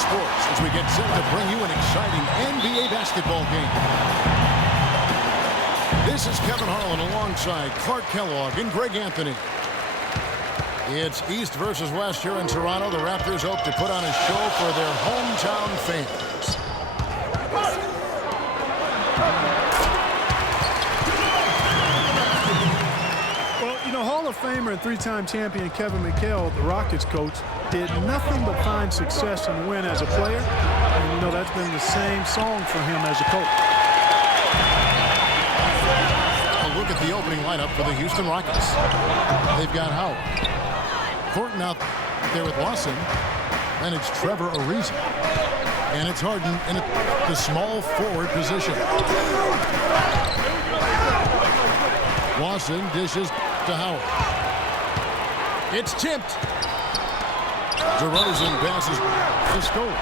Sports as we get set to bring you an exciting NBA basketball game. This is Kevin Harlan alongside Clark Kellogg and Greg Anthony. It's East versus West here in Toronto. The Raptors hope to put on a show for their hometown fans. Well, you know, Hall of Famer and three-time champion Kevin McHale, the Rockets coach, did nothing but find success and win as a player. And, you know, that's been the same song for him as a coach. A look at the opening lineup for the Houston Rockets. They've got HOU. Thornton out there with Lawson. And it's Trevor Ariza. And it's Harden in the small forward position. Lawson dishes to Howard. It's tipped. DeRozan passes to Stoll.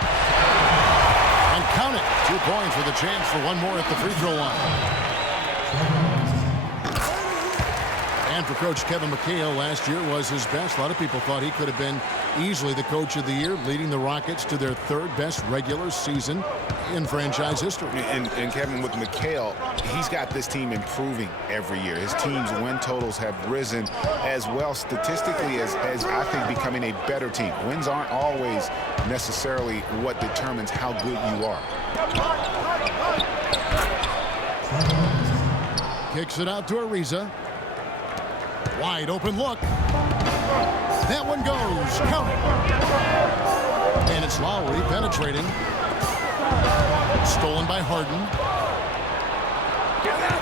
And count it. 2 points with a chance for one more at the free throw line. And for Coach Kevin McHale, last year was his best. A lot of people thought he could have been easily the coach of the year, leading the Rockets to their 3rd best regular season in franchise history. And Kevin, with McHale, he's got this team improving every year. His team's win totals have risen as well statistically as I think becoming a better team. Wins aren't always necessarily what determines how good you are. Kicks it out to Ariza. Wide open look. That one goes. Count it. And it's Lowry penetrating. Stolen by Harden.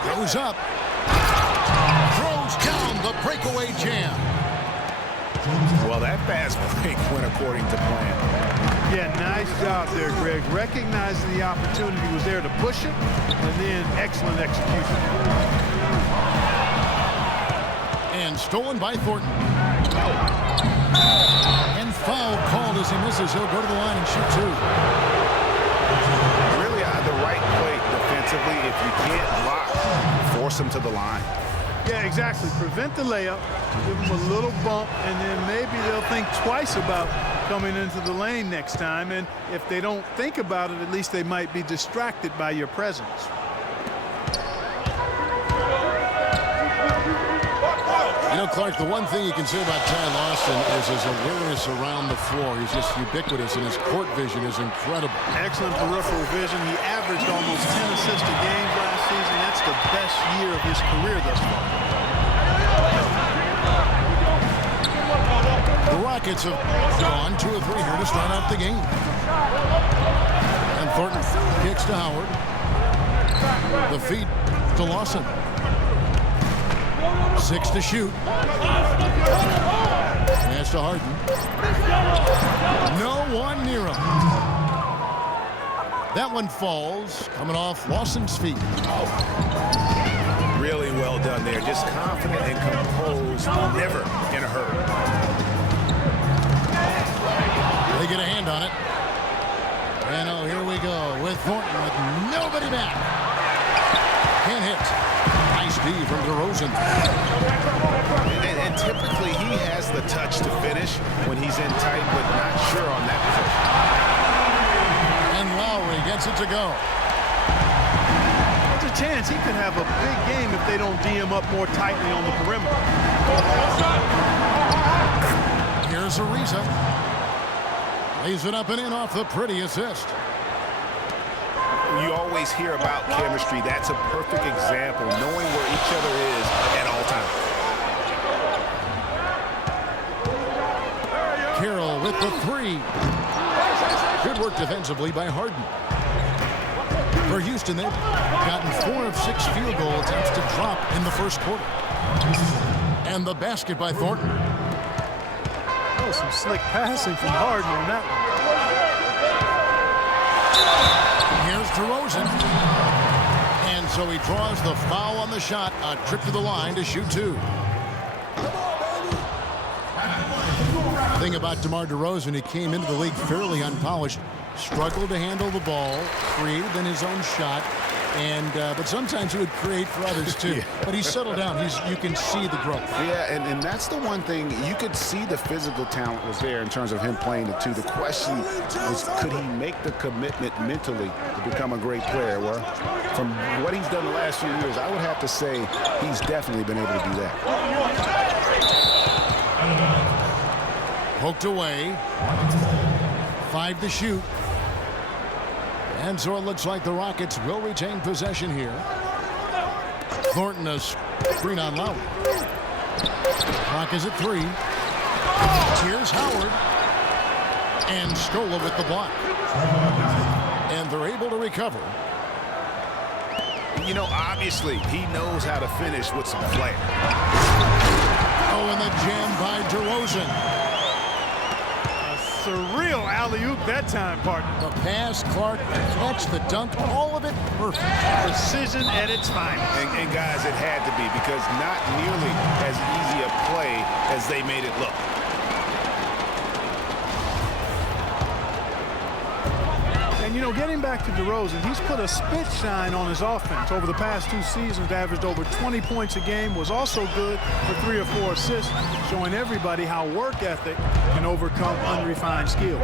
Goes up. Throws down the breakaway jam. Well, that fast break went according to plan. Yeah, nice job there, Greg. Recognizing the opportunity was there to push it, and then excellent execution. And stolen by Thornton. And foul called as he misses. He'll go to the line and shoot 2. Really the right play defensively. If you can't block, force him to the line. Yeah, exactly. Prevent the layup, give them a little bump, and then maybe they'll think twice about coming into the lane next time. And if they don't think about it, at least they might be distracted by your presence. You know, Clark, the one thing you can say about Ty Lawson is his awareness around the floor. He's just ubiquitous, and his court vision is incredible. Excellent peripheral vision. He averaged almost 10 assists a game last season. That's the best year of his career thus far. The Rockets have gone 2 of 3 here to start out the game. And Thornton kicks to Howard. The feed to Lawson. 6 to shoot. Pass to Harden. No one near him. That one falls, coming off Lawson's feet. Really well done there. Just confident and composed, never in a hurry. They get a hand on it. And oh, here we go with Thornton with nobody back. Can't hit. Nice D from DeRozan. And typically he has the touch to finish when he's in tight, but not sure on that position. And Lowry gets it to go. There's a chance he could have a big game if they don't D him up more tightly on the perimeter. Here's Ariza. Lays it up and in off the pretty assist. You always hear about chemistry. That's a perfect example, knowing where each other is at all times. Carroll with the 3. Good work defensively by Harden. For Houston, they've gotten 4 of 6 field goal attempts to drop in the first quarter. And the basket by Thornton. Oh, some slick passing from Harden on that one. Here's DeRozan. And so he draws the foul on the shot. A trip to the line to shoot 2. The thing about DeMar DeRozan, he came into the league fairly unpolished. Struggled to handle the ball. Created then his own shot. But sometimes he would create for others too. But he's settled down. You can see the growth. Yeah, and that's the one thing. You could see the physical talent was there in terms of him playing the two. The question was, could he make the commitment mentally to become a great player? Well, from what he's done the last few years, I would have to say he's definitely been able to do that. Poked away. 5 to shoot. And so it looks like the Rockets will retain possession here. Thornton a screen on Lowry. Clock is at 3. Here's Howard. And Scola with the block. And they're able to recover. You know, obviously, he knows how to finish with some flair. Oh, and the jam by DeRozan. Surreal alley-oop that time, partner. The pass, Clark, the catch, the dunk, all of it perfect. Precision at its finest. And guys, it had to be, because not nearly as easy a play as they made it look. And, you know, getting back to DeRozan, he's put a spit shine on his offense. Over the past 2 seasons, averaged over 20 points a game, was also good for 3 or 4 assists, showing everybody how work ethic can overcome unrefined skills.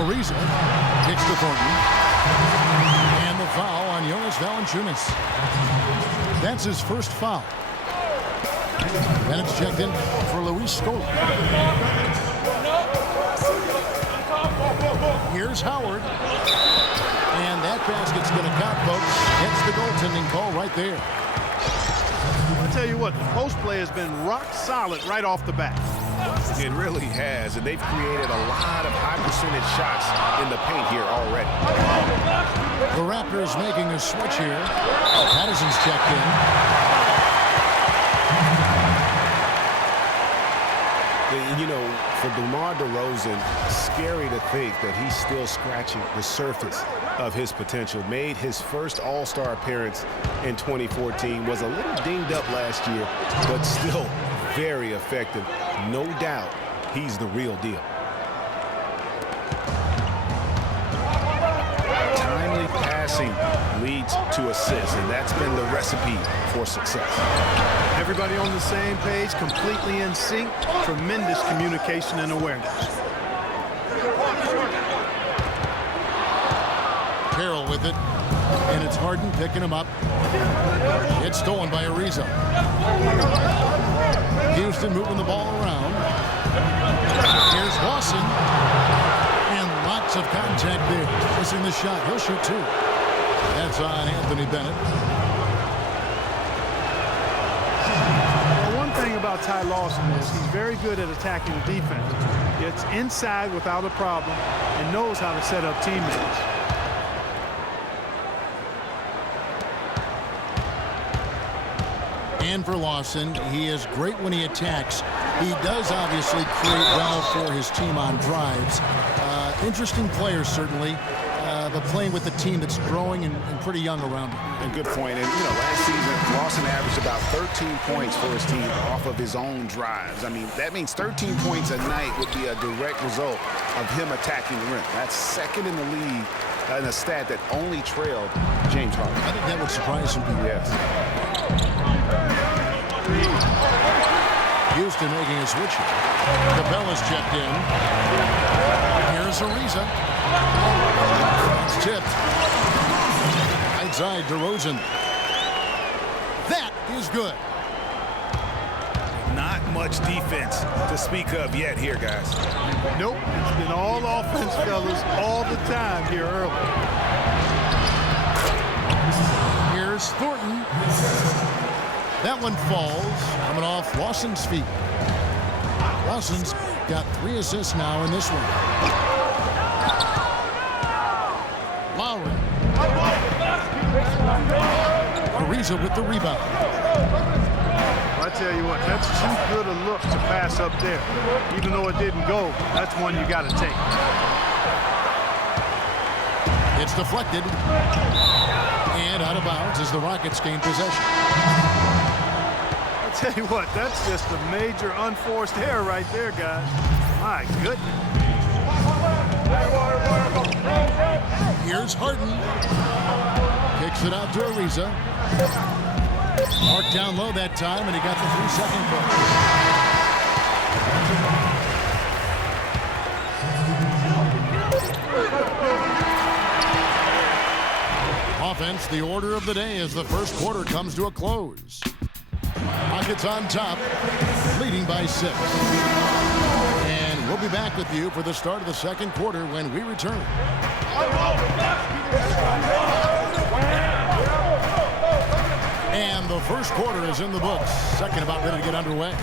Ariza kicks to Thornton. And the foul on Jonas Valanciunas. That's his first foul. And it's checked in for Luis Scola. Here's Howard. And that basket's going to count, folks. Gets the goaltending call right there. I'll tell you what, the post play has been rock solid right off the bat. It really has, and they've created a lot of high percentage shots in the paint here already. The Raptors making a switch here. Patterson's checked in. You know, for DeMar DeRozan, scary to think that he's still scratching the surface of his potential. Made his first All-Star appearance in 2014, was a little dinged up last year, but still very effective. No doubt he's the real deal. Timely passing leads to assists, and that's been the recipe for success. Everybody on the same page, completely in sync, tremendous communication and awareness. Carroll with it, and it's Harden picking him up. It's stolen by Ariza. Houston moving the ball around. Here's Lawson, and lots of contact there. Missing the shot. He'll shoot 2. That's on Anthony Bennett. Well, one thing about Ty Lawson is he's very good at attacking the defense. Gets inside without a problem and knows how to set up teammates. And for Lawson, he is great when he attacks. He does obviously create well for his team on drives. Interesting player, certainly, but playing with a team that's growing and pretty young around him. And good point. And, you know, last season, Lawson averaged about 13 points for his team off of his own drives. I mean, that means 13 points a night would be a direct result of him attacking the rim. That's second in the league in a stat that only trailed James Harden. I think that would surprise some people. Yes. Houston making a switch here. Capella's checked in. Here's Ariza. It's tipped. Right side, DeRozan. That is good. Not much defense to speak of yet here, guys. Nope, it's been all offense, fellas, all the time here early. Here's Thornton. That one falls, coming off Lawson's feet. Lawson's got 3 assists now in this one. Lowry. Ariza with the rebound. I tell you what, that's too good a look to pass up there. Even though it didn't go, that's one you got to take. It's deflected. And out of bounds as the Rockets gain possession. I tell you what, that's just a major unforced error right there, guys. My goodness. Here's Harden. Kicks it out to Ariza. Marked down low that time, and he got the 3-second play. Offense, the order of the day as the first quarter comes to a close. Rockets on top, leading by 6. And we'll be back with you for the start of the second quarter when we return. And the first quarter is in the books. Second about ready to get underway.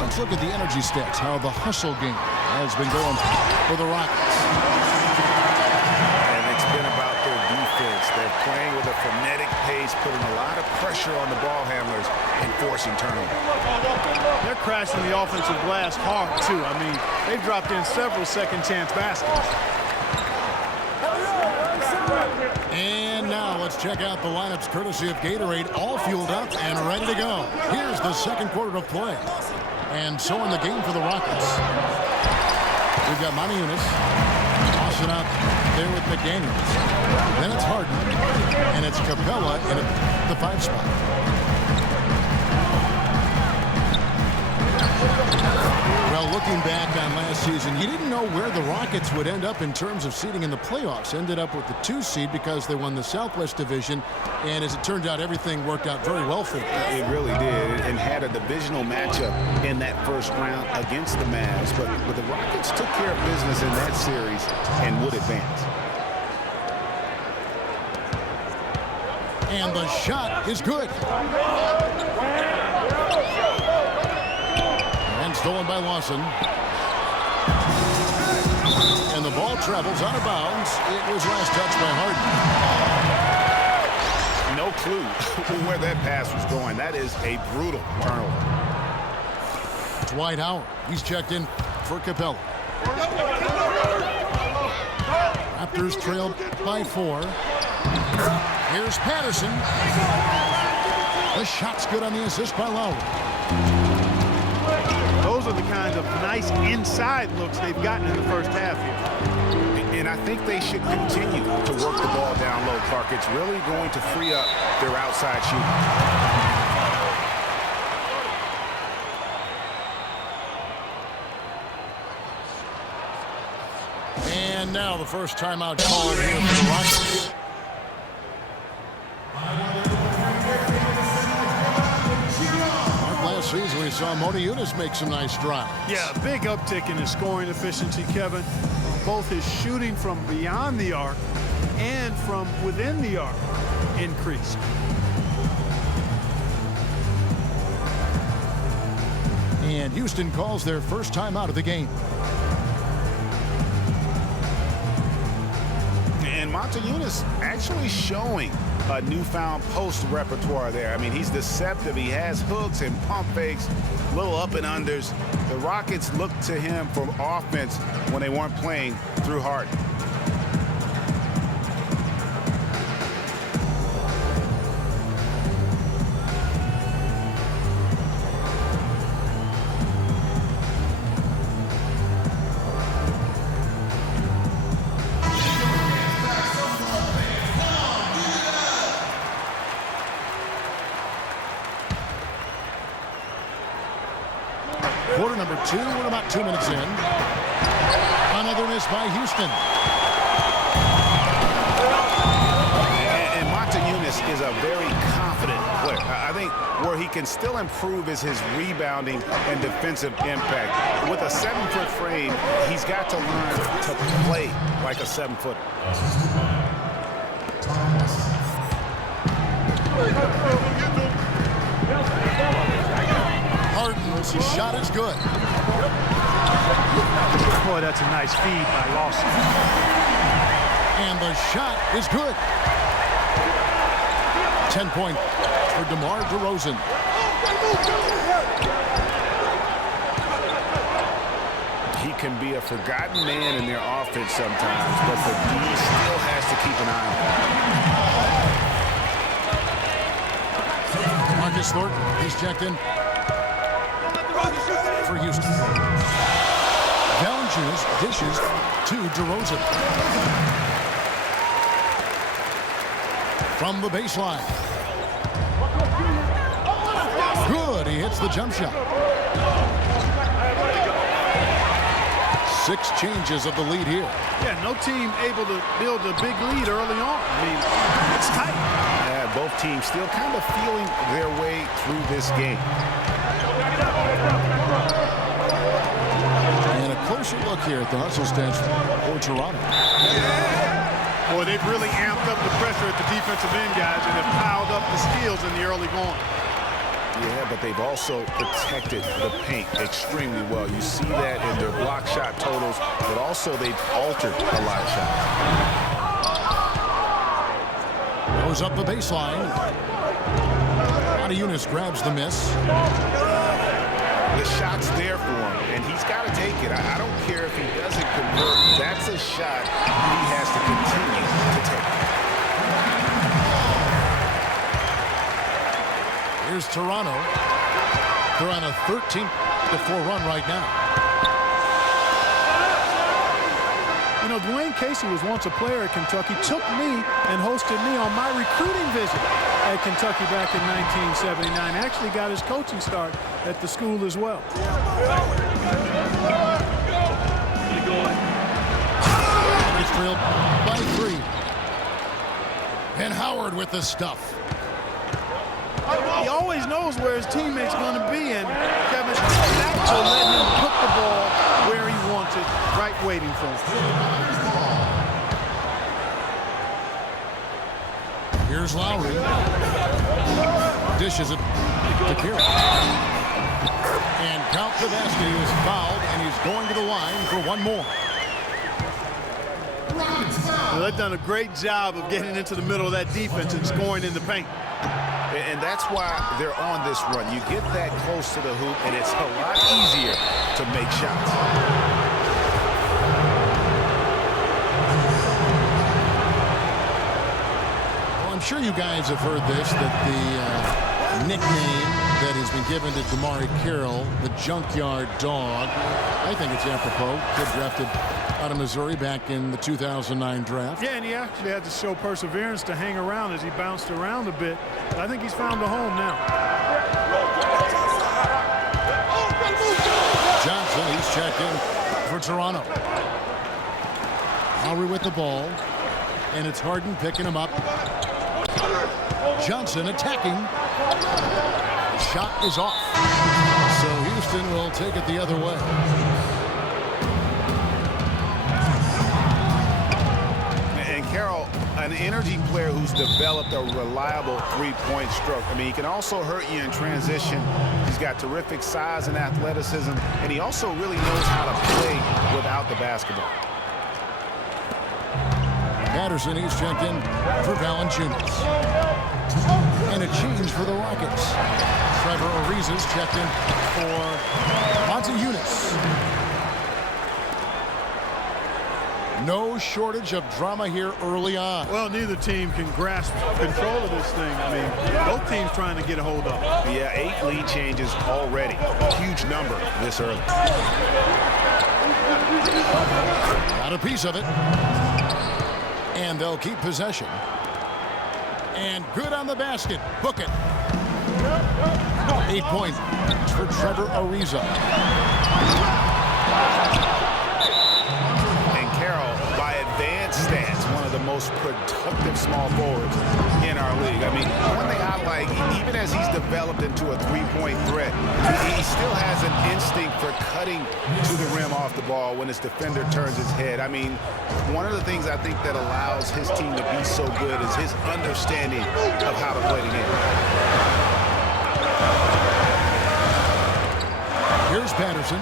Let's look at the energy stats, how the hustle game has been going for the Rockets. And it's been about their defense. They're playing with a frenetic pace, putting a lot of pressure on the ball handlers and forcing turnovers. They're crashing the offensive glass hard, too. I mean, they've dropped in several second-chance baskets. And now let's check out the lineups courtesy of Gatorade, all fueled up and ready to go. Here's the second quarter of play. And so in the game for the Rockets, we've got Maniunas tossing out there with McDaniels. Then it's Harden, and it's Capella in the 5 spot. Well, looking back on last season, you didn't know where the Rockets would end up in terms of seeding in the playoffs. Ended up with the 2 seed because they won the Southwest Division, and as it turned out, everything worked out very well for them. It really did, and had a divisional matchup in that first round against the Mavs, but the Rockets took care of business in that series and would advance. And the shot is good. Stolen by Lawson. And the ball travels out of bounds. It was last touched by Harden. No clue where that pass was going. That is a brutal turnover. Dwight Howard. He's checked in for Capella. Raptors trailed by 4. Here's Patterson. The shot's good on the assist by Lowry. Those are the kind of nice inside looks they've gotten in the first half here. And I think they should continue to work the ball down low, Clark. It's really going to free up their outside shooting. And now the first timeout called here for the Rockets. Season we saw Maniunas make some nice strides. Yeah, big uptick in his scoring efficiency, Kevin. Both his shooting from beyond the arc and from within the arc increased. And Houston calls their first time out of the game. And Maniunas actually showing a newfound post repertoire there. I mean, he's deceptive. He has hooks and pump fakes, little up and unders. The Rockets looked to him for offense when they weren't playing through Harden. Quarter number 2, we're about 2 minutes in. Another miss by Houston. And Maniunas is a very confident player. I think where he can still improve is his rebounding and defensive impact. With a 7-foot frame, he's got to learn to play like a 7-footer. Harden's shot is good. Boy, that's a nice feed by Lawson. And the shot is good. 10 points for DeMar DeRozan. He can be a forgotten man in their offense sometimes, but the D still has to keep an eye on him. Marcus Thornton, he's checked in for Houston. dishes to DeRozan. From the baseline. Good. He hits the jump shot. 6 changes of the lead here. Yeah, no team able to build a big lead early on. I mean, it's tight. Yeah, both teams still kind of feeling their way through this game. And a closer look here at the hustle stance for Toronto. Boy, they've really amped up the pressure at the defensive end, guys, and have piled up the steals in the early going. Yeah, but they've also protected the paint extremely well. You see that in their block shot totals, but also they've altered a lot of shots. Goes up the baseline. Eunice grabs the miss. The shot's there for him, and he's got to take it. I don't care if he doesn't convert. That's a shot he has to continue to take. Here's Toronto. They're on a 13-4 run right now. You know, Dwayne Casey was once a player at Kentucky, took me and hosted me on my recruiting visit at Kentucky back in 1979. Actually got his coaching start at the school as well. It's trailed by 3. And Howard with the stuff. He always knows where his teammate's going to be, and Kevin's back to letting him put the ball where he wants it, right waiting for him. Here's Lowry. Dishes it to Carey. And count the basket. He was fouled, and he's going to the line for one more. Well, they've done a great job of getting into the middle of that defense and scoring in the paint. And that's why they're on this run. You get that close to the hoop, and it's a lot easier to make shots. Well, I'm sure you guys have heard this, that the nickname that has been given to DeMar Carroll, the Junkyard Dog, I think it's apropos. Kid drafted out of Missouri back in the 2009 draft. Yeah, and he actually had to show perseverance to hang around as he bounced around a bit. But I think he's found a home now. Johnson, he's checked in for Toronto. Lowry with the ball, and it's Harden picking him up. Johnson attacking. The shot is off. So Houston will take it the other way. Carroll, an energy player who's developed a reliable three-point stroke. I mean, he can also hurt you in transition. He's got terrific size and athleticism, and he also really knows how to play without the basketball. Patterson, he's checked in for Valanciunas. And a change for the Rockets. Trevor Ariza's checked in for Valanciunas. No shortage of drama here early on. Well, neither team can grasp control of this thing. I mean, both teams trying to get a hold of it. Yeah, 8 lead changes already. Huge number this early. Got a piece of it. And they'll keep possession. And good on the basket. Book it. 8 points for Trevor Ariza. Stats, one of the most productive small forwards in our league. I mean, one thing I like, even as he's developed into a three-point threat, he still has an instinct for cutting to the rim off the ball when his defender turns his head. I mean, one of the things I think that allows his team to be so good is his understanding of how to play the game. Here's Patterson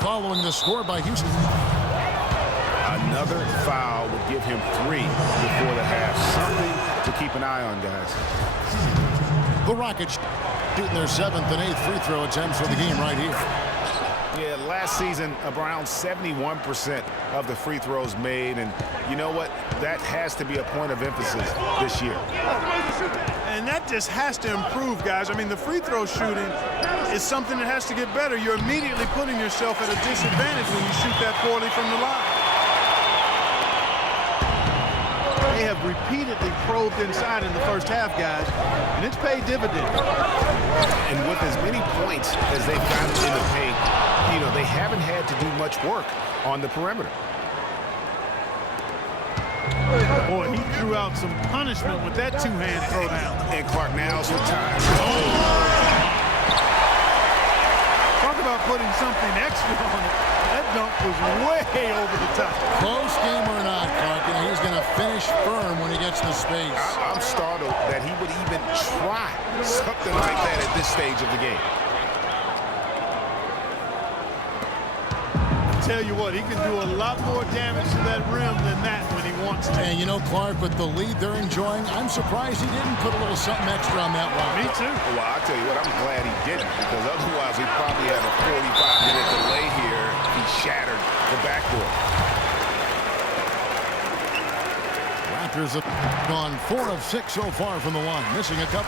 following the score by Houston. Another foul would give him 3 before the half. Something to keep an eye on, guys. The Rockets shooting their 7th and 8th free throw attempts for the game right here. Yeah, last season, around 71% of the free throws made. And you know what? That has to be a point of emphasis this year. And that just has to improve, guys. I mean, the free throw shooting is something that has to get better. You're immediately putting yourself at a disadvantage when you shoot that poorly from the line. They have repeatedly probed inside in the first half, guys, and it's paid dividends. And with as many points as they've gotten in the paint, you know, they haven't had to do much work on the perimeter. Boy, he threw out some punishment with that two-hand throwdown. And Clark now's the time. Talk about putting something extra on it. That dunk was way over the top. Close game or not, Clark, and he's going to finish firm when he gets the space. I'm startled that he would even try something like that at this stage of the game. Tell you what, he can do a lot more damage to that rim than that when he wants to. And you know, Clark, with the lead they're enjoying, I'm surprised he didn't put a little something extra on that one. Me too. Well, I'll tell you what, I'm glad he didn't, because otherwise he probably had a 45-minute delay here. He shattered the backboard. Raptors have gone 4 of 6 so far from the line, missing a couple.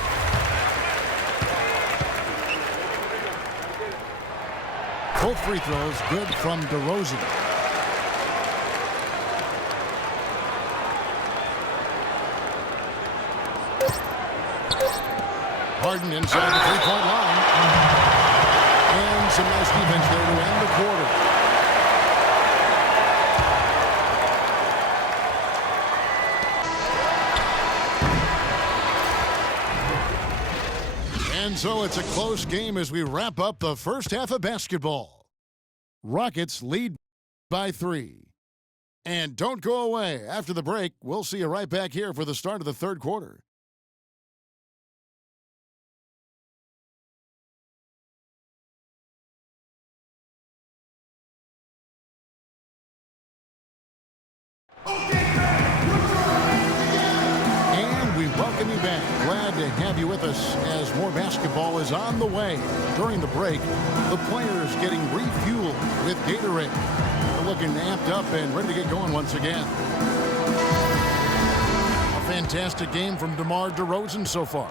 Both free throws good from DeRozan. Harden inside the three-point line. And some nice defense there to end the quarter. And so it's a close game as we wrap up the first half of basketball. Rockets lead by 3. And don't go away. After the break, we'll see you right back here for the start of the third quarter. And we welcome you back. Glad to have you with us as more basketball is on the way. During the break, the players getting refueled with Gatorade. They're looking amped up and ready to get going once again. A fantastic game from DeMar DeRozan so far.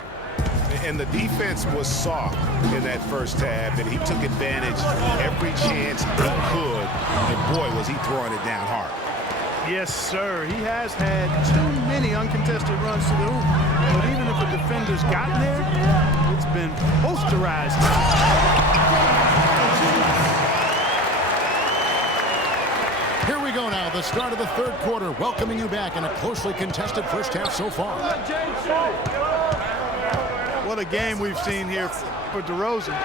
And the defense was soft in that first half, and he took advantage every chance he could. And boy, was he throwing it down hard. Yes, sir. He has had too many uncontested runs to the hoop. But even if a defender's gotten there, it's been posterized. Here we go now, the start of the third quarter, welcoming you back in a closely contested first half so far. What a game we've seen here for DeRozan.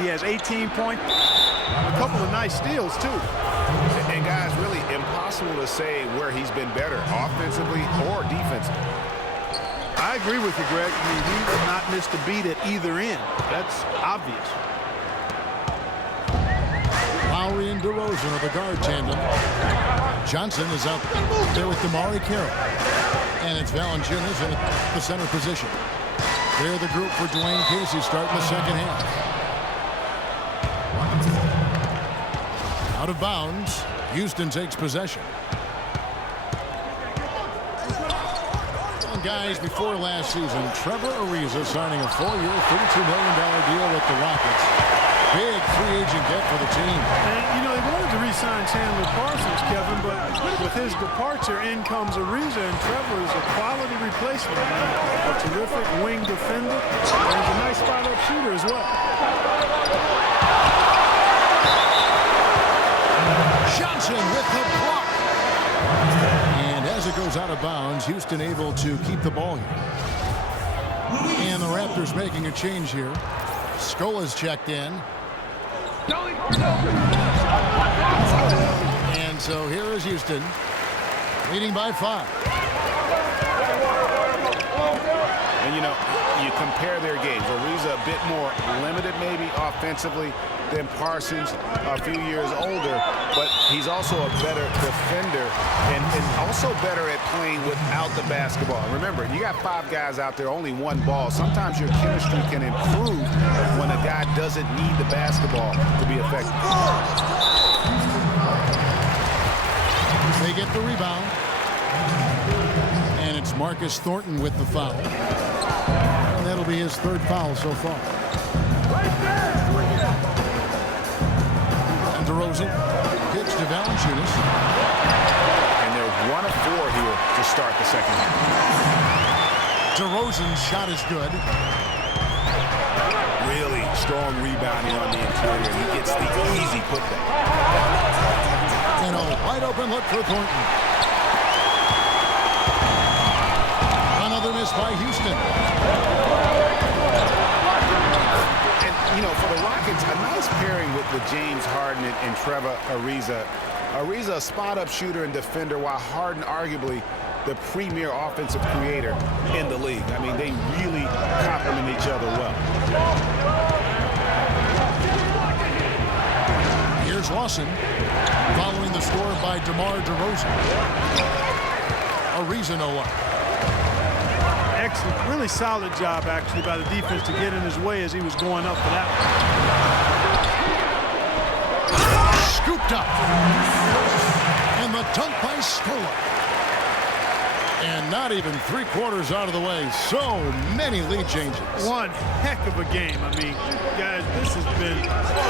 He has 18 points, a couple of nice steals, too. And guys, really impossible to say where he's been better, offensively or defensively. I agree with you, Greg. I mean, he has not missed a beat at either end. That's obvious. Lowry and DeRozan are the guard tandem. Johnson is up there with Damari Carroll. And it's Valanciunas in the center position. They're the group for Dwayne Casey starting the second half. Out of bounds. Houston takes possession. And guys, before last season, Trevor Ariza signing a 4-year, $32 million deal with the Rockets. Big free agent get for the team. And, you know, they wanted to re-sign Chandler Parsons, Kevin, but with his departure, in comes Ariza, and Trevor is a quality replacement. A terrific wing defender, and he's a nice spot-up shooter as well. Johnson with the block. And as it goes out of bounds, Houston able to keep the ball here. And the Raptors making a change here. Scola's checked in. And so here is Houston, leading by 5. And, you know, you compare their games. Ariza a bit more limited maybe offensively than Parsons, a few years older, but he's also a better defender and also better at playing without the basketball. Remember, you got 5 guys out there, only 1 ball. Sometimes your chemistry can improve when a guy doesn't need the basketball to be effective. They get the rebound. And it's Marcus Thornton with the foul. That'll be his third foul so far. And DeRozan pitch to Valanciunas. And they're 1 of 4 here to start the second half. DeRozan's shot is good. Really strong rebounding on the interior. He gets the easy putback. And a wide open look for Thornton. Another miss by Houston. And, you know, for the Rockets, a nice pairing with James Harden and Trevor Ariza. Ariza, a spot-up shooter and defender, while Harden arguably the premier offensive creator in the league. I mean, they really complement each other well. Here's Lawson following the score by DeMar DeRozan. Ariza no luck. Excellent, really solid job actually by the defense to get in his way as he was going up for that one. Scooped up. And the dunk by Scola. And not even 3/4 out of the way. So many lead changes. One heck of a game. I mean, guys, this has been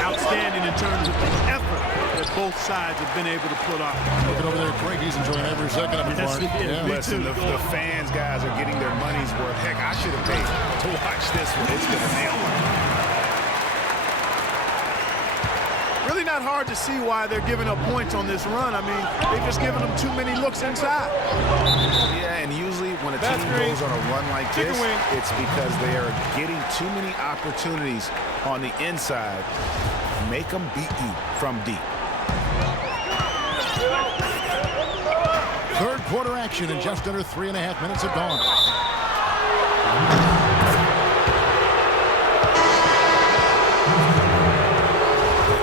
outstanding in terms of the effort that both sides have been able to put on. Looking over there, Craig, he's enjoying every second of it. Yes, he is. Yeah. Me Listen, too. the fans, guys, are getting their money's worth. Heck, I should have paid to watch this one. It's been a nail one. Really not hard to see why they're giving up points on this run. I mean, they've just given them too many looks inside. Yeah, and usually when a team goes on a run like this, it's because they are getting too many opportunities on the inside. Make them beat you from deep. Third quarter action in just under 3.5 minutes have gone.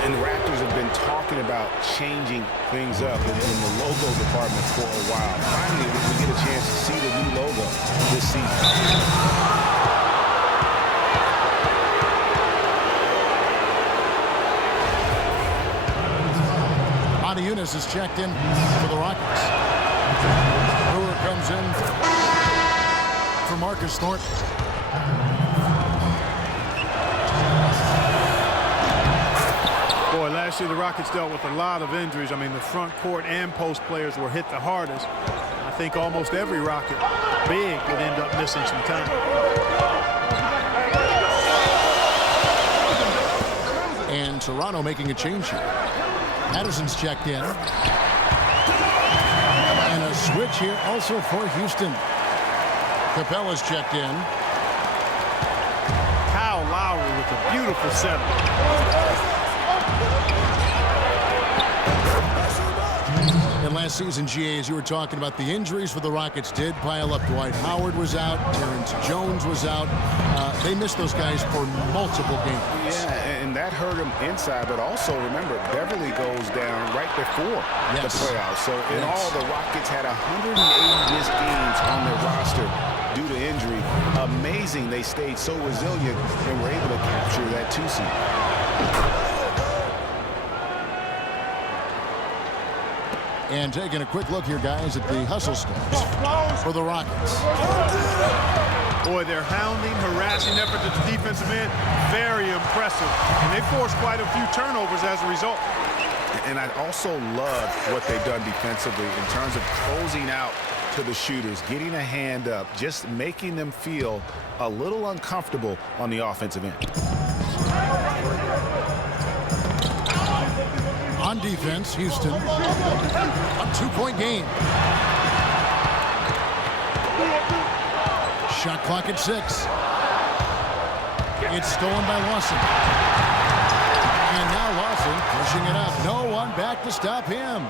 And the Raptors have been talking about changing things up in the logo department for a while. Finally, we get a chance to see the new logo this season. Eunice is checked in for the Rockets. Brewer comes in for Marcus Thornton. Boy, last year the Rockets dealt with a lot of injuries. I mean, the front court and post players were hit the hardest. I think almost every Rocket big would end up missing some time. And Toronto making a change here. Patterson's checked in. And a switch here also for Houston. Capella's checked in. Kyle Lowry with a beautiful setup. And last season, GA, as you were talking about, the injuries for the Rockets did pile up. Dwight Howard was out. Terrence Jones was out. They missed those guys for multiple games. Yeah, and that hurt them inside. But also, remember, Beverly goes down right before the playoffs. So in all, the Rockets had 180 missed games on their roster due to injury. Amazing they stayed so resilient and were able to capture that 2 seed. And taking a quick look here, guys, at the hustle stats for the Rockets. Boy, their hounding, harassing effort at the defensive end, very impressive. And they forced quite a few turnovers as a result. And I also love what they've done defensively in terms of closing out to the shooters, getting a hand up, just making them feel a little uncomfortable on the offensive end. On defense, Houston, a 2-point game. Shot clock at 6. It's stolen by Lawson. And now Lawson pushing it up. No one back to stop him.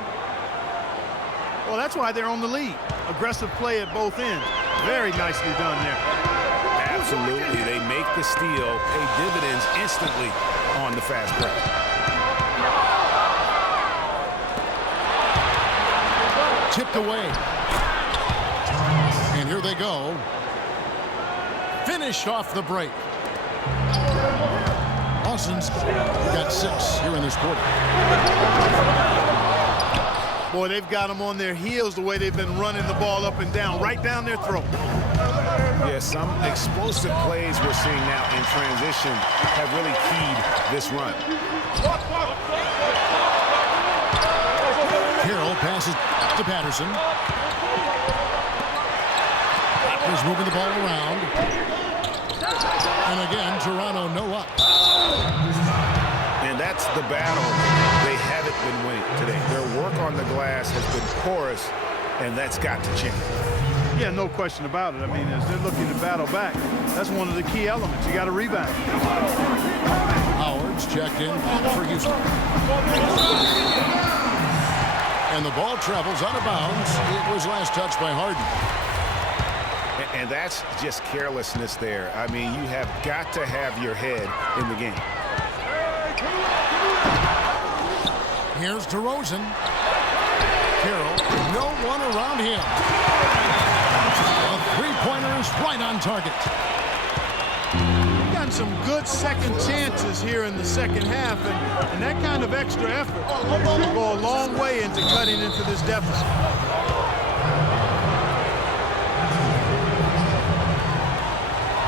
Well, that's why they're on the lead. Aggressive play at both ends. Very nicely done there. Absolutely. They make the steal, pay dividends instantly on the fast break. Tipped away. And here they go. Finished off the break. Lawson's got 6 here in this quarter. Boy, they've got them on their heels the way they've been running the ball up and down, right down their throat. Yeah, some explosive plays we're seeing now in transition have really keyed this run. Carroll passes to Patterson. He's moving the ball around. And again, Toronto no up. And that's the battle they haven't been winning today. Their work on the glass has been porous, and that's got to change. Yeah, no question about it. I mean, as they're looking to battle back, that's one of the key elements. You got to rebound. Howard's checked in for Houston. And the ball travels out of bounds. It was last touched by Harden. And that's just carelessness there. I mean, you have got to have your head in the game. Here's DeRozan. Carroll, no one around him. A three-pointer is right on target. We've gotten some good second chances here in the second half, and that kind of extra effort will go a long way into cutting into this deficit.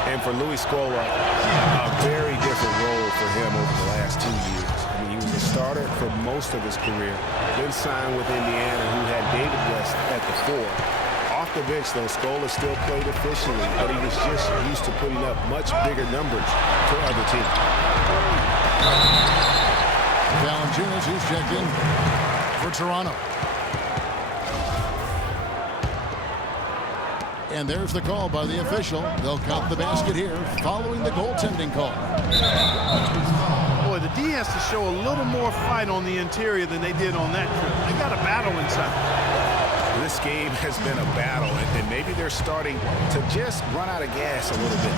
And for Louis Scola, a very different role for him over the last 2 years. I mean, he was a starter for most of his career, then signed with Indiana, who had David West at the 4. Off the bench, though, Scola still played efficiently, but he was just used to putting up much bigger numbers for other teams. Valanciunas, who's checked in for Toronto. And there's the call by the official. They'll count the basket here following the goaltending call. Boy, the D has to show a little more fight on the interior than they did on that trip. They got a battle inside. This game has been a battle, and maybe they're starting to just run out of gas a little bit.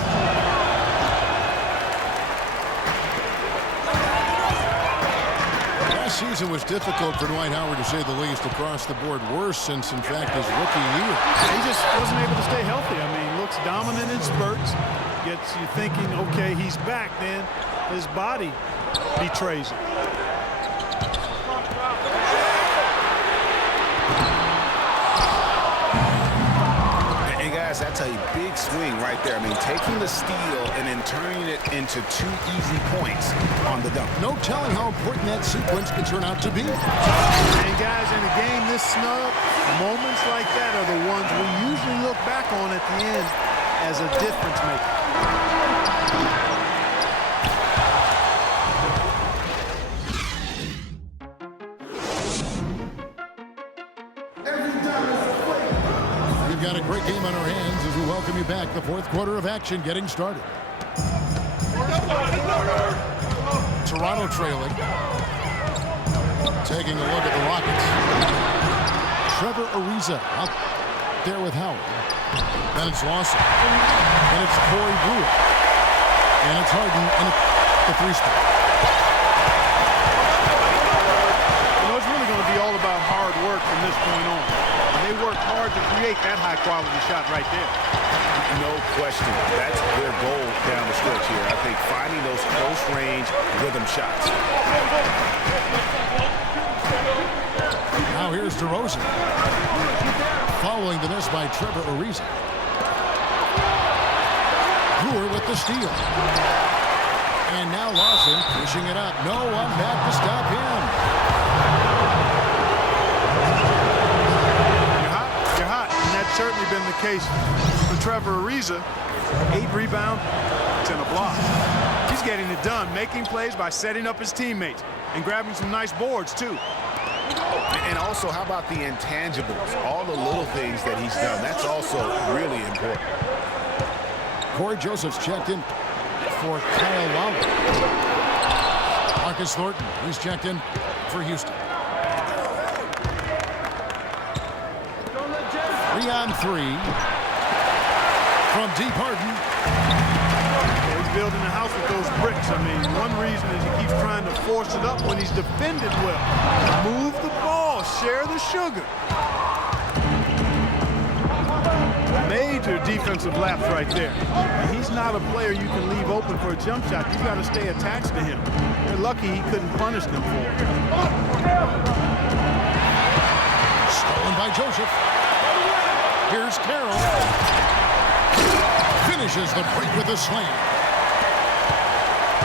Last season was difficult for Dwight Howard, to say the least, across the board. Worse since, in fact, his rookie year. He just wasn't able to stay healthy. I mean, looks dominant in spurts. Gets you thinking, okay, he's back. Then his body betrays him. That's a big swing right there. I mean, taking the steal and then turning it into 2 easy points on the dunk. No telling how important that sequence could turn out to be. And guys, in a game this snug, moments like that are the ones we usually look back on at the end as a difference maker. Got a great game on our hands as we welcome you back. The fourth quarter of action getting started. Toronto trailing. Taking a look at the Rockets. Trevor Ariza out there with Howard. Then it's Lawson. And it's Corey Brewer. And it's Harden and the three spot. You know, it's really going to be all about hard work from this point on. They work hard to create that high-quality shot right there. No question. That's their goal down the stretch here. I think finding those close-range rhythm shots. Now here's DeRozan. Following the miss by Trevor Ariza. Brewer with the steal. And now Lawson pushing it up. No one back to stop him. Certainly been the case for Trevor Ariza. 8 rebounds and a block. He's getting it done, making plays by setting up his teammates and grabbing some nice boards too. And also, how about the intangibles? All the little things that he's done. That's also really important. Corey Joseph's checked in for Kyle Lowry. Marcus Thornton, he's checked in for Houston. 3-on-3 from deep. Harden. He's building a house with those bricks. I mean, one reason is he keeps trying to force it up when he's defended well. Move the ball, share the sugar. Major defensive lapse right there. And he's not a player you can leave open for a jump shot. You've got to stay attached to him. They're lucky he couldn't punish them for it. Stolen by Joseph. Here's Carroll. dishes the break with a slam.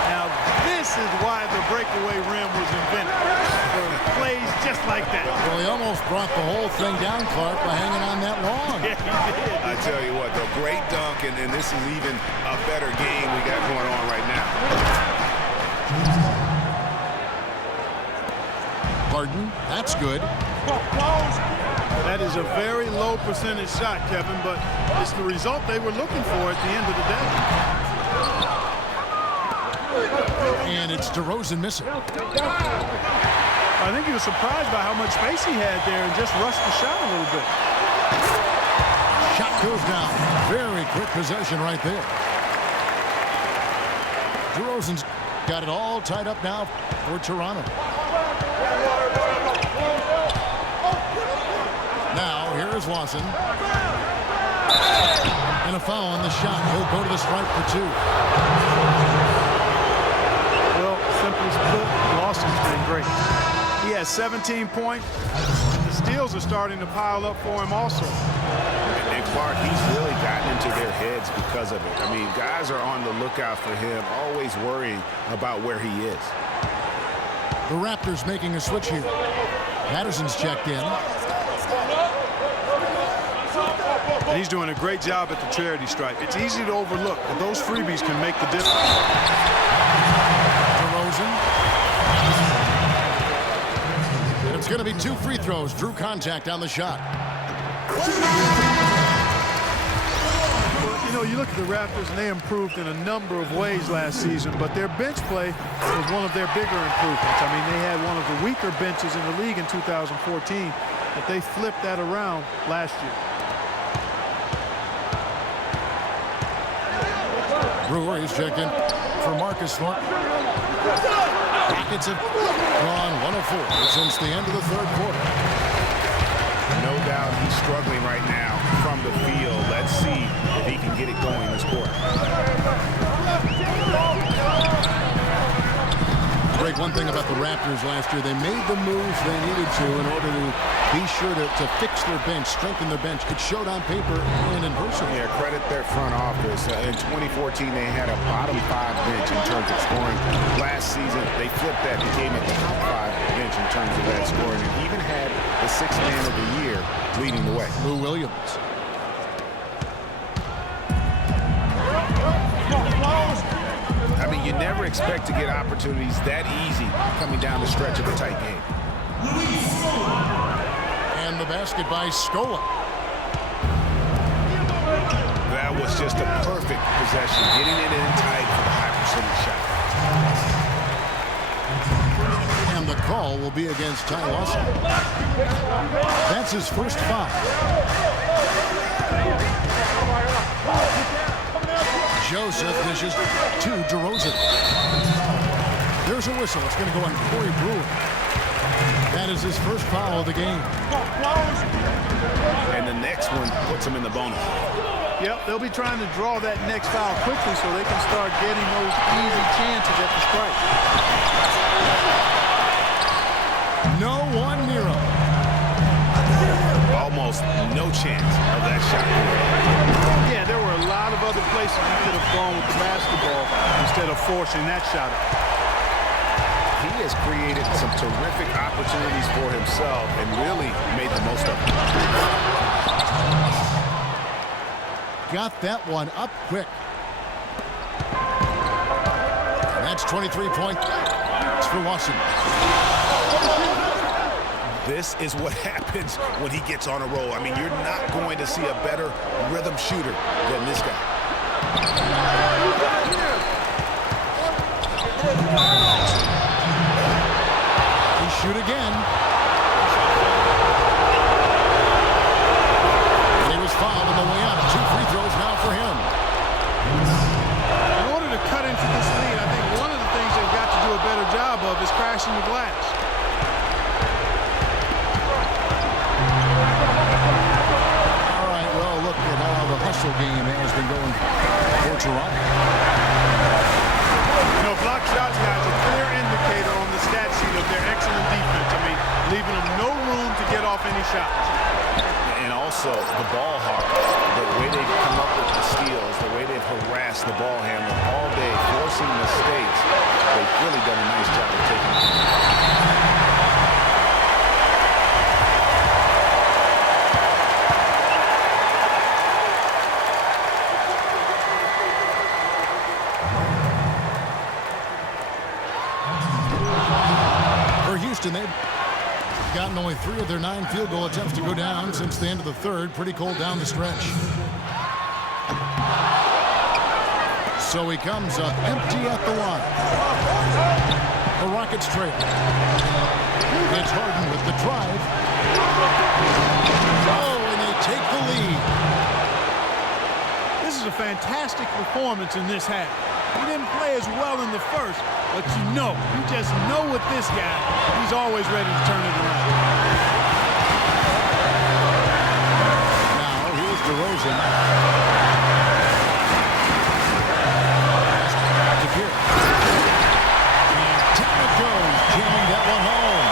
Now, this is why the breakaway rim was invented, for plays just like that. Well, he almost brought the whole thing down, Clark, by hanging on that long. Yeah, he did. I tell you what, though, great dunk, and this is even a better game we got going on right now. Harden, that's good. That is a very low percentage shot, Kevin, but it's the result they were looking for at the end of the day. And it's DeRozan missing. I think he was surprised by how much space he had there and just rushed the shot a little bit. Shot goes down. Very quick possession right there. DeRozan's got it all tied up now for Toronto. Now, here is Lawson. And a foul on the shot. He'll go to the stripe for two. Well, simply put, Lawson's been great. He has 17 points. The steals are starting to pile up for him also. And Clark, he's really gotten into their heads because of it. I mean, guys are on the lookout for him, always worrying about where he is. The Raptors making a switch here. Patterson's checked in. And he's doing a great job at the charity stripe. It's easy to overlook, but those freebies can make the difference. DeRozan. And it's going to be two free throws. Drew contact on the shot. Well, you know, you look at the Raptors, and they improved in a number of ways last season, but their bench play was one of their bigger improvements. I mean, they had one of the weaker benches in the league in 2014, but they flipped that around last year. Brewer is checked in for Marcus Thornton. Rockets have gone 104 since the end of the third quarter. No doubt he's struggling right now from the field. Let's see if he can get it going this quarter. Greg, one thing about the Raptors last year, they made the moves they needed to in order to be sure to fix their bench, strengthen their bench. It showed on paper and in person. Yeah, credit their front office. In 2014, they had a bottom 5 bench in terms of scoring. Last season, they flipped that, became a top 5 bench in terms of that scoring, and even had the 6th man of the year leading the way. Lou Williams. I mean, you never expect to get opportunities that easy coming down the stretch of a tight game. And the basket by Scola. That was just a perfect possession, getting it in tight for the high percentage shot. And the call will be against Ty Lawson. That's his first foul. Joseph dishes to DeRozan. There's a whistle. It's going to go on Corey Brewer. That is his first foul of the game. And the next one puts him in the bonus. Yep, they'll be trying to draw that next foul quickly so they can start getting those easy chances at the strike. No one near him. Almost no chance of that shot. Yeah, there were a lot of other places he could have gone with the basketball instead of forcing that shot up. He has created some terrific opportunities for himself and really made the most of it. Got that one up quick. And that's 23 points for Lawson. This is what happens when he gets on a roll. I mean, you're not going to see a better rhythm shooter than this guy. He shoot again. And he was fouled on the way out. 2 free throws now for him. In order to cut into this lead, I think one of the things they've got to do a better job of is crashing the glass. Hustle game has been going for Toronto. You know, block shots, guys, a clear indicator on the stat sheet of their excellent defense. I mean, leaving them no room to get off any shots. And also the ball hawk, the way they've come up with the steals, the way they've harassed the ball handler all day, forcing mistakes. They've really done a nice job of taking it. They've gotten only 3 of their 9 field goal attempts to go down since the end of the third. Pretty cold down the stretch. So he comes up empty at the line. The Rockets trail. It's Harden with the drive. Oh, and they take the lead. This is a fantastic performance in this half. He didn't play as well in the first, but you just know with this guy, he's always ready to turn it around. Now, here's DeRozan. And down it goes, jamming that one home.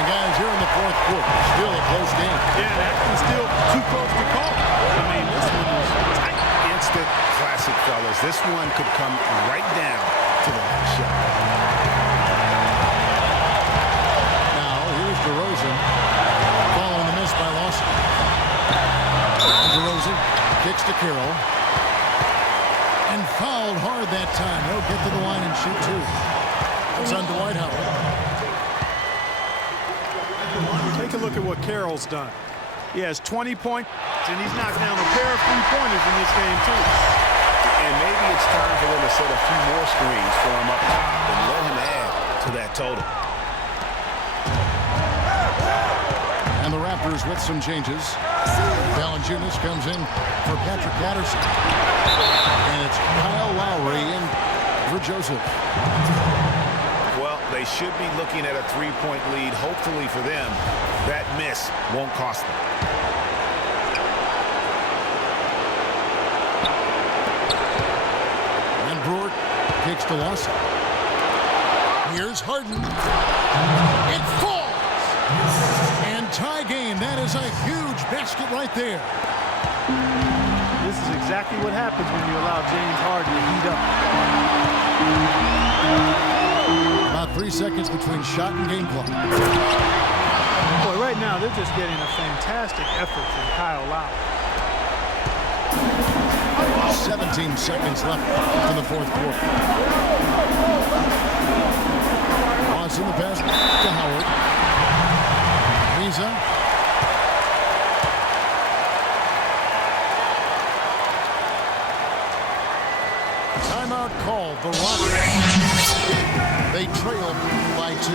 And guys, here in the fourth quarter, still a close game. Yeah, that one's still too close to call. I mean, this one is tight. Instant classic, fellas. This one could come right down to the last shot. Now, here's DeRozan following the miss by Lawson. And DeRozan kicks to Carroll. And fouled hard that time. He'll get to the line and shoot 2. It's on Dwight Howard. Take a look at what Carroll's done. He has 20 points, and he's knocked down a pair of 3-pointers in this game, too. And maybe it's time for them to set a few more screens for him up top and let him add to that total. And the Raptors with some changes. Valanciunas comes in for Patrick Patterson. And it's Kyle Lowry in for Joseph. Well, they should be looking at a 3-point lead. Hopefully for them, that miss won't cost them. And Brewer kicks to Lawson. Here's Harden. It falls. And tie game. That is a huge basket right there. This is exactly what happens when you allow James Harden to heat up. About 3 seconds between shot and game clock. Boy, right now they're just getting a fantastic effort from Kyle Lowry. 17 seconds left in the fourth quarter. Watson the pass to Howard. Riza. Timeout called. The Rockets. They trail by 2.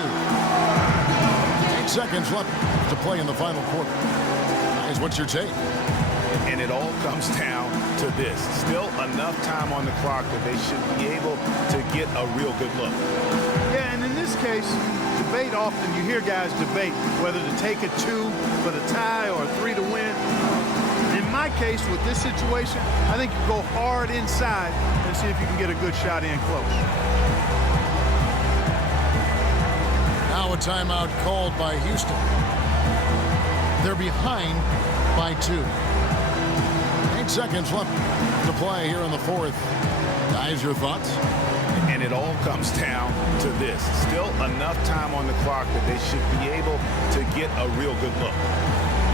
8 seconds left to play in the final quarter. Guys, what's your take? And it all comes down to this. Still enough time on the clock that they should be able to get a real good look. Yeah, and in this case, debate often, you hear guys debate whether to take a 2 for the tie or a 3 to win. In my case, with this situation, I think you go hard inside and see if you can get a good shot in close. Now a timeout called by Houston. They're behind by 2. 8 seconds left to play here in the fourth. Guys, your thoughts? And it all comes down to this. Still enough time on the clock that they should be able to get a real good look.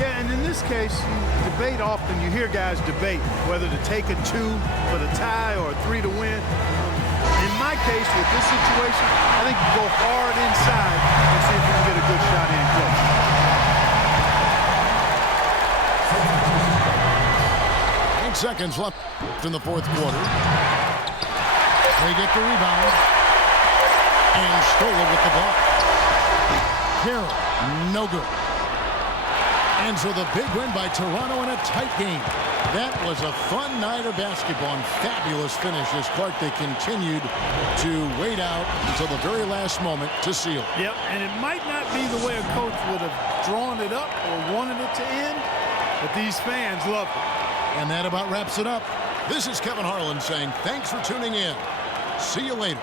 Yeah, and in this case, you debate often, you hear guys debate whether to take a 2 for the tie or a 3 to win. In my case, with this situation, I think you go hard inside and see if you can get a good shot in close. Seconds left in the fourth quarter. They get the rebound. And Stola with the block. Carroll, no good. And so the big win by Toronto in a tight game. That was a fun night of basketball and fabulous finish as Clark, they continued to wait out until the very last moment to seal. Yep, and it might not be the way a coach would have drawn it up or wanted it to end, but these fans loved it. And that about wraps it up. This is Kevin Harlan saying thanks for tuning in. See you later.